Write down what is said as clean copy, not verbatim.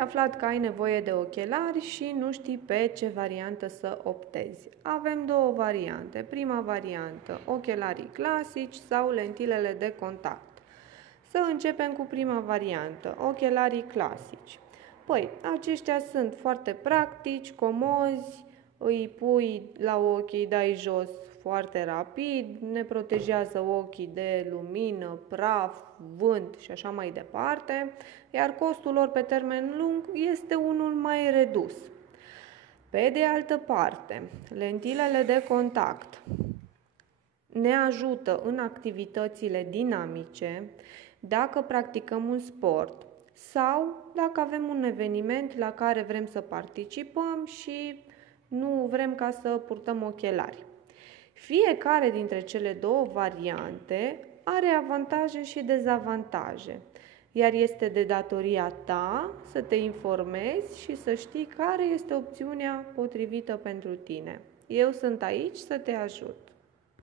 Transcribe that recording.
aflat că ai nevoie de ochelari și nu știi pe ce variantă să optezi. Avem două variante. Prima variantă, ochelarii clasici sau lentilele de contact. Să începem cu prima variantă, ochelarii clasici. Păi, aceștia sunt foarte practici, comozi, îi pui la ochi, îi dai jos foarte rapid, ne protejează ochii de lumină, praf, vânt și așa mai departe, iar costul lor pe termen lung este unul mai redus. Pe de altă parte, lentilele de contact ne ajută în activitățile dinamice, dacă practicăm un sport sau dacă avem un eveniment la care vrem să participăm și nu vrem ca să purtăm ochelari. Fiecare dintre cele două variante are avantaje și dezavantaje, iar este de datoria ta să te informezi și să știi care este opțiunea potrivită pentru tine. Eu sunt aici să te ajut.